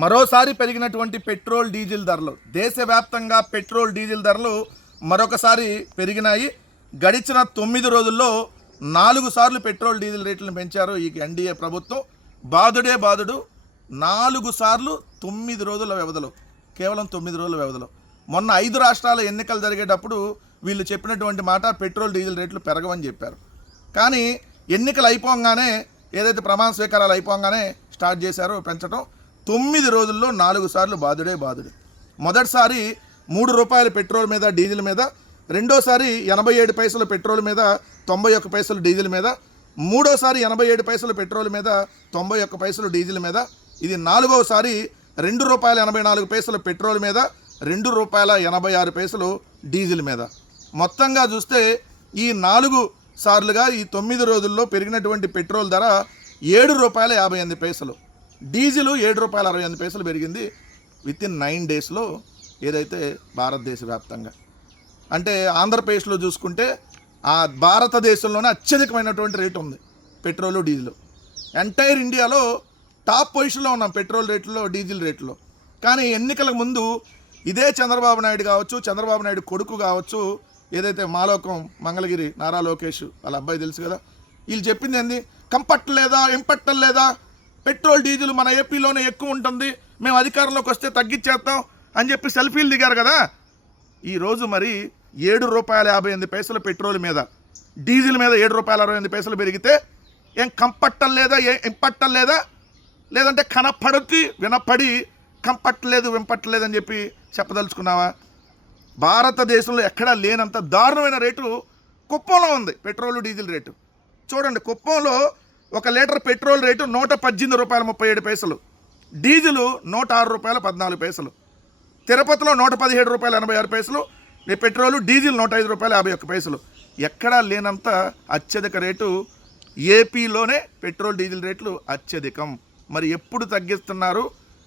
మరోసారి పెరిగినటువంటి petrol diesel ధరలు, దేశవ్యాప్తంగా పెట్రోల్ డీజిల్ ధరలు మరొకసారి పెరిగినాయి. గడిచిన 9 రోజుల్లో 4 సార్లు పెట్రోల్ డీజిల్ రేట్లను పెంచారు ఈ ఎన్డీఏ ప్రభుత్వం. బాదుడే బాదుడు 4 సార్లు 9 రోజుల వ్యవధిలో, కేవలం 9 రోజుల వ్యవధిలో. మొన్న 5 రాష్ట్రాల ఎన్నికలు జరిగేటప్పుడు వీళ్ళు చెప్పినటువంటి మాట పెట్రోల్ డీజిల్ రేట్లు పెరగవని చెప్పారు. కానీ ఎన్నికలు అయిపోగానే, ఏదైతే ప్రమాణ స్వీకారాలు అయిపోగానే స్టార్ట్ చేశారో పెంచడం. 9 రోజుల్లో 4 సార్లు బాదుడే బాదుడు. మొదటిసారి 3 రూపాయల పెట్రోల్ మీద డీజిల్ మీద, రెండోసారి 87 పైసలు పెట్రోల్ మీద 91 పైసలు డీజిల్ మీద, మూడోసారి 87 పైసలు పెట్రోల్ మీద 91 పైసలు డీజిల్ మీద, ఇది 4వసారి ₹2.84 పెట్రోల్ మీద, ₹2.86 డీజిల్ మీద. మొత్తంగా చూస్తే ఈ 4 సార్లుగా ఈ 9 రోజుల్లో పెరిగినటువంటి పెట్రోల్ ధర ₹7.58, డీజిల్ ₹7.68 పెరిగింది వితిన్ 9 డేస్లో. ఏదైతే భారతదేశ వ్యాప్తంగా, అంటే ఆంధ్రప్రదేశ్లో చూసుకుంటే ఆ భారతదేశంలోనే అత్యధికమైనటువంటి రేటు ఉంది పెట్రోలు డీజిల్. ఎంటైర్ ఇండియాలో టాప్ పొజిషన్లో ఉన్నాం పెట్రోల్ రేట్లో, డీజిల్ రేట్లో. కానీ ఎన్నికలకు ముందు ఇదే చంద్రబాబు నాయుడు కావచ్చు, చంద్రబాబు నాయుడు కొడుకు కావచ్చు, ఏదైతే మాలోకం మంగళగిరి నారా లోకేష్ వాళ్ళ అబ్బాయి తెలుసు కదా, వీళ్ళు చెప్పింది ఏంది, కంపట్టలేదా ఇంపట్టలేదా, పెట్రోల్ డీజిల్ మన ఏపీలోనే ఎక్కువ ఉంటుంది, మేము అధికారంలోకి వస్తే తగ్గించేస్తాం అని చెప్పి సెల్ఫీలు దిగారు కదా. ఈరోజు మరి ₹7.58 పెట్రోల్ మీద, డీజిల్ మీద ₹7.68 పెరిగితే ఏం కంపట్టలేదా, ఇంపట్టలేదా, లేదంటే కనపడి వినపడి కంపట్టలేదు వింపట్టలేదు అని చెప్పి చెప్పదలుచుకున్నావా? భారతదేశంలో ఎక్కడా లేనంత దారుణమైన రేటు కుప్పంలో ఉంది పెట్రోల్ డీజిల్ రేటు. చూడండి, కుప్పంలో 1 లీటర్ పెట్రోల్ రేటు ₹118.37, డీజిల్ ₹106.14, తిరుపతిలో ₹117.86, పెట్రోలు డీజిల్ ₹105.51. ఎక్కడా లేనంత అత్యధిక రేటు ఏపీలోనే పెట్రోల్ డీజిల్ రేట్లు అత్యధికం. మరి ఎప్పుడు తగ్గిస్తున్నారు,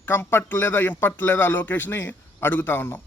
కంపట్టలేదా ఇంపట్టలేదా లోకేష్ని అడుగుతా ఉన్నాం.